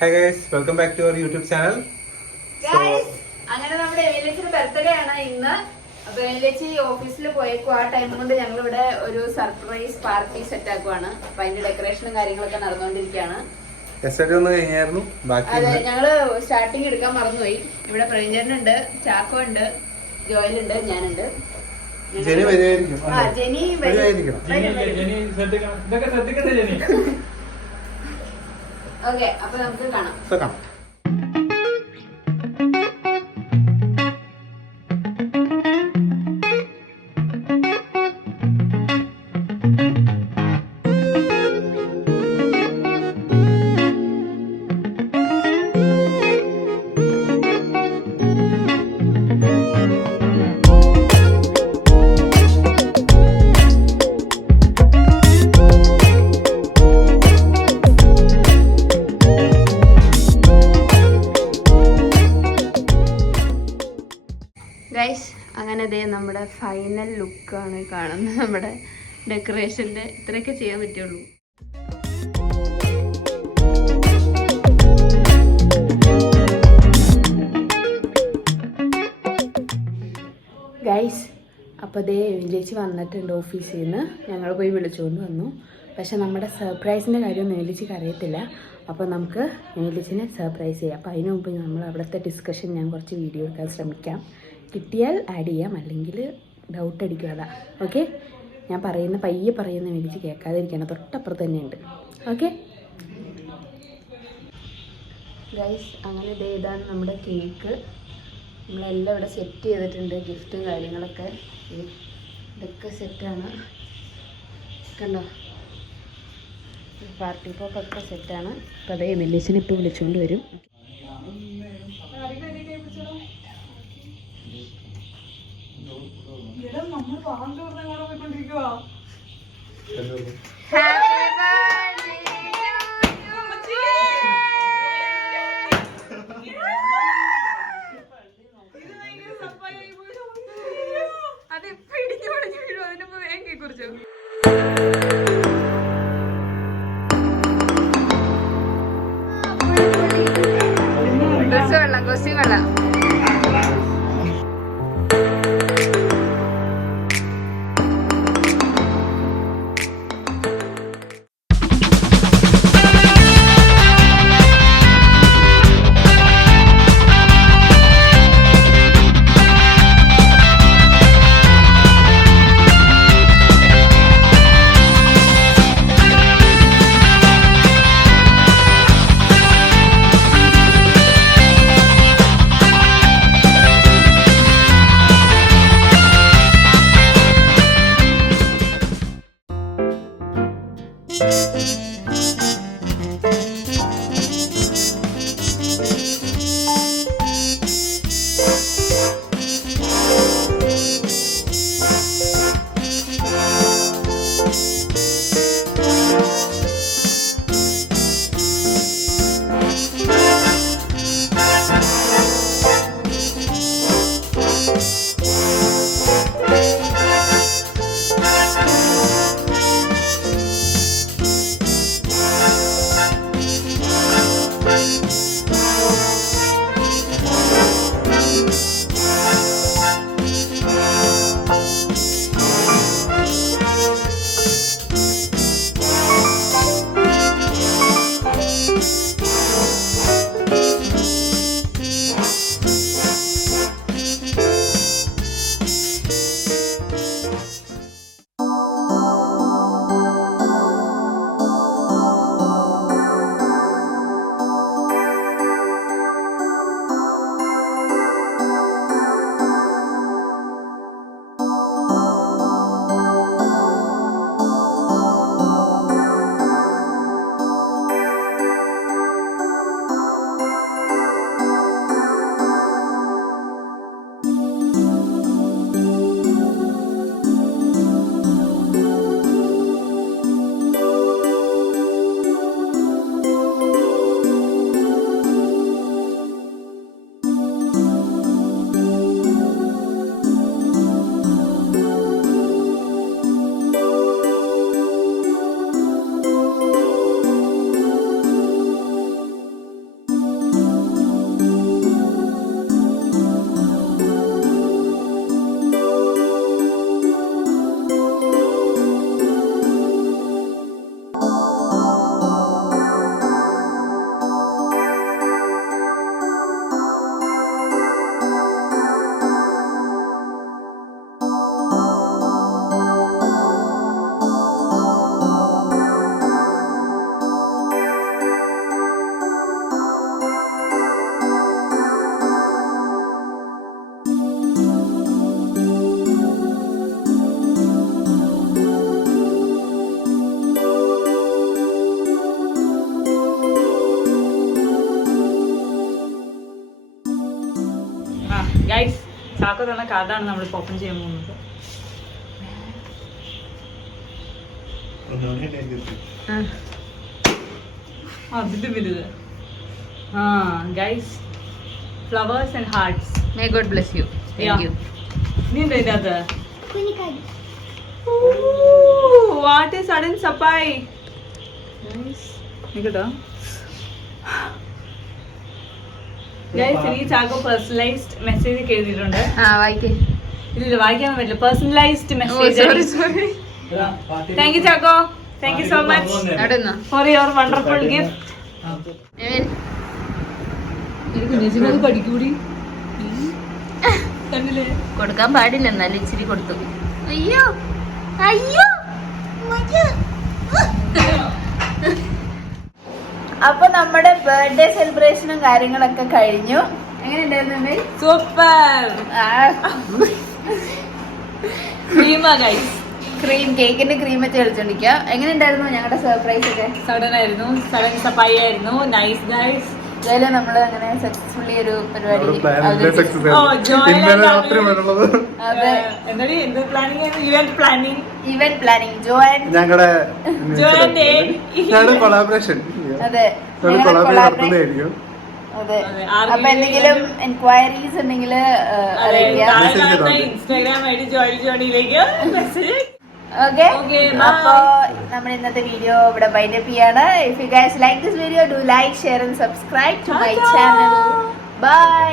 Hi guys, welcome back to our YouTube channel. Guys, അങ്ങനെ നമ്മുടെ എമിലേച്ചിന്റെ birthday ആണ് ഇന്ന്. അപ്പൊ എമിലേച്ചി ഓഫീസിൽ പോയേക്കും. ആ ടൈം കൊണ്ട് ഞങ്ങൾ ഇവിടെ ഒരു സർപ്രൈസ് പാർട്ടി സെറ്റ് ആക്കുവാണ്. അപ്പൊ അതിന്റെ ഡെക്കറേഷനും കാര്യങ്ങളൊക്കെ നടന്നുകൊണ്ടിരിക്കുകയാണ്. അതെ, ഞങ്ങള് സ്റ്റാർട്ടിങ് എടുക്കാൻ മറന്നുപോയി. ഇവിടെ പ്രേംചേട്ടനുണ്ട്, ചാക്കോ ഉണ്ട്, ജോയൽ ഉണ്ട്, ഞാനുണ്ട്. ജെനി ഓക്കെ, അപ്പൊ നമുക്ക് കാണാം. ഗൈസ്, അങ്ങനെ ദേ നമ്മുടെ ഫൈനൽ ലുക്കാണ് കാണുന്നത്. നമ്മുടെ ഡെക്കറേഷൻ്റെ ഇത്രയൊക്കെ ചെയ്യാൻ പറ്റുള്ളൂ. ഗൈസ്, അപ്പോൾ ദേ വില്ലേജ് വന്നിട്ടുണ്ട് ഓഫീസിൽ നിന്ന്. ഞങ്ങൾ പോയി വിളിച്ചുകൊണ്ട് വന്നു. പക്ഷെ നമ്മുടെ സർപ്രൈസിൻ്റെ കാര്യമൊന്നും വില്ലേജിക്ക് അറിയത്തില്ല. അപ്പോൾ നമുക്ക് വില്ലേജിനെ സർപ്രൈസ് ചെയ്യാം. അപ്പോൾ അതിന് മുമ്പ് നമ്മൾ അവിടുത്തെ ഡിസ്കഷൻ ഞാൻ കുറച്ച് വീഡിയോ എടുക്കാൻ ശ്രമിക്കാം. കിട്ടിയാൽ ആഡ് ചെയ്യാം, അല്ലെങ്കിൽ ഡൗട്ട് അടിക്കും. അതാ ഓക്കെ. ഞാൻ പയ്യെ പറയുന്ന വിളിച്ച് കേൾക്കാതിരിക്കണം. തൊട്ടപ്പുറത്ത് തന്നെയുണ്ട്. ഓക്കെ ഗൈസ്, അങ്ങനെ ഇതാണ് നമ്മുടെ കേക്ക്. നമ്മളെല്ലാം ഇവിടെ സെറ്റ് ചെയ്തിട്ടുണ്ട്. ഗിഫ്റ്റും കാര്യങ്ങളൊക്കെ ഇതൊക്കെ സെറ്റാണ്. കണ്ടോ, പാർട്ടി പോപ്പൊക്കെ സെറ്റാണ്. അപ്പോൾ അതേ വില്ലേജിനെ ഇപ്പോൾ വിളിച്ചുകൊണ്ട് വരും. കൊച്ചി വെള്ളം ഗൈസ് ചാക്കോ തന്ന കാർഡാണ് നമ്മളിപ്പോ ഓപ്പൺ ചെയ്യാൻ പോകുന്നത്. അതിന്റെ വലുത്. Guys flowers and hearts. May God bless you. Thank you. നീ എന്താ ഇതിനകത്ത്? വാട്ട് ഈസ് സഡൻ സപ്പായി. കേട്ടോ ഗൈസ്, എനിക്ക് ചാക്കോ പേഴ്സണലൈസ്ഡ് മെസ്സേജ് ഒക്കെ എഴുതിയിട്ടുണ്ട്. വായിക്കേ. ഇല്ല വായിക്കാൻ പറ്റില്ല. Personalised message. Thank you Chacko. Thank you so much for your wonderful gift. പഠിക്കൂടി കണ്ടില്ലേ? കൊടുക്കാൻ പാടില്ല, എന്നാലും ഇച്ചിരി കൊടുത്തു. അയ്യോ അയ്യോ. അപ്പൊ നമ്മുടെ ബർത്ത്ഡേ സെലിബ്രേഷനും കാര്യങ്ങളൊക്കെ കഴിഞ്ഞു. എങ്ങനെയുണ്ടായിരുന്നു? സൂപ്പർ. ക്രീം കേക്കിന്റെ ക്രീം വെച്ച് കളിച്ചോണ്ടിരിക്കുക. എങ്ങനെയുണ്ടായിരുന്നു ഞങ്ങളുടെ സർപ്രൈസ് ഒക്കെ? സഡൻ ആയിരുന്നു. സഡൻ സപ്പായി ആയിരുന്നു. Nice guys. ഇതായാലും നമ്മള് അങ്ങനെ സക്സസ്ഫുള്ളി ഒരു പരിപാടി ഇവന്റ് പ്ലാനിങ് കൊളാബറേഷൻ. അതെ അതെ. അപ്പൊ എന്തെങ്കിലും എൻക്വയറീസ് ഉണ്ടെങ്കിൽ ഇൻസ്റ്റാഗ്രാം ഐഡി ജോയിലേക്ക് മെസ്സേജ്. ഓക്കെ, അപ്പോ നമ്മുടെ ഇന്നത്തെ വീഡിയോ ഇവിടെ വൈൻഡപ്പ് ചെയ്യാണ്. If you guys like this video, do like, share and subscribe to my channel. By.